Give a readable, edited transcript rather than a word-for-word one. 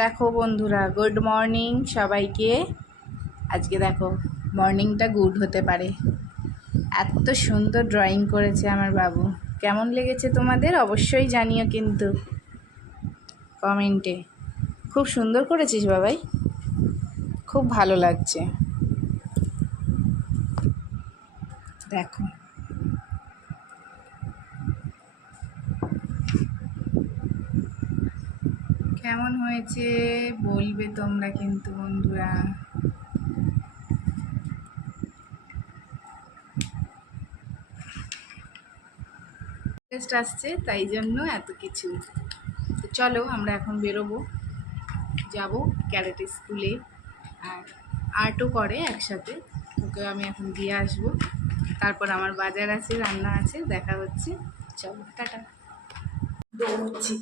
দেখো বন্ধুরা, good morning সবাইকে। আজকে দেখো মর্নিংটা গুড হতে পারে। এত সুন্দর ড্রয়িং করেছে আমার বাবু। কেমন লেগেছে তোমাদের অবশ্যই জানিও কিন্তু কমেন্টে। খুব সুন্দর করেছিস বাবাই, খুব ভালো লাগছে। দেখো কেমন হয়েছে বলবে তোমরা কিন্তু বন্ধুরা। টেস্ট আসছে তাই জন্য এত কিছু। তো চলো আমরা এখন বেরোবো, যাব ক্যারেটে স্কুলে। আর আর্টও করে একসাথে, ওকে আমি এখন দিয়ে আসবো। তারপর আমার বাজার আছে, রান্না আছে, দেখা হচ্ছে। চলো টাটা। দৌড়চ্ছি।